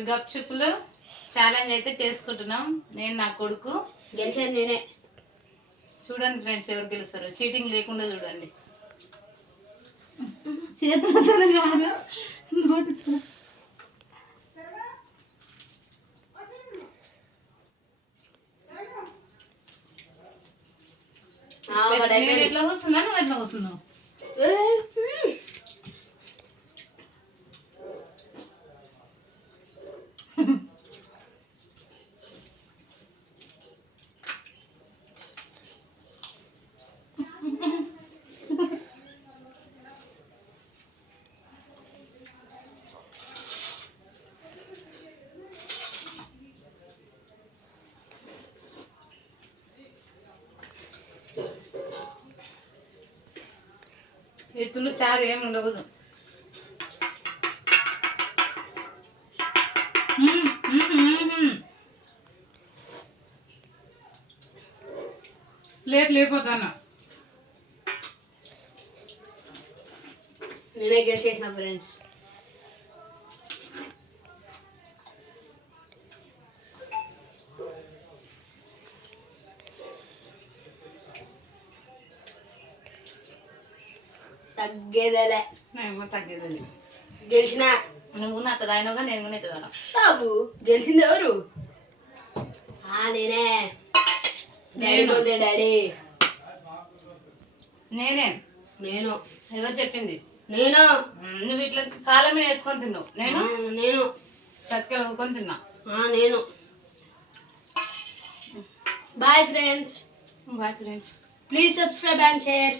రెండు గప్చుప్పులు ఛాలెంజ్ అయితే చేసుకుంటున్నాం. నేను నా కొడుకు. గెలిచేది నేనే. చూడండి ఫ్రెండ్స్ ఎవరు గెలుస్తారు. చీటింగ్ లేకుండా చూడండి. చేతులతో కాదు నోటితో. ఎట్లా కూర్చున్నా నువ్వు ఎట్లా కూర్చున్నావు? ఎత్తులు చారు ఏమి ఉండకూడదు. లేట్ ప్లేట్ లేకపోతాను? నేనే గెలిచేసిన ఫ్రెండ్స్ తగ్గేదేలే. నేను తగ్గేది గెలిచిన? నువ్వు నట్టు తాగినావుగా నేను కూడా నెట్టు తాను తాగు గెలిచింది ఎవరు? ఆ నేనే. నేను. డాడీ. నేనే. నేను. ఎవరు చెప్పింది? నేను. మ్మ్, నువ్వు ఇట్లా కాలం మీద వేసుకొని తిన్నావు. నేను? నేను. చక్కగా ఊకొని తిన్నా. నేను. Bye friends. Bye friends. Please subscribe and share.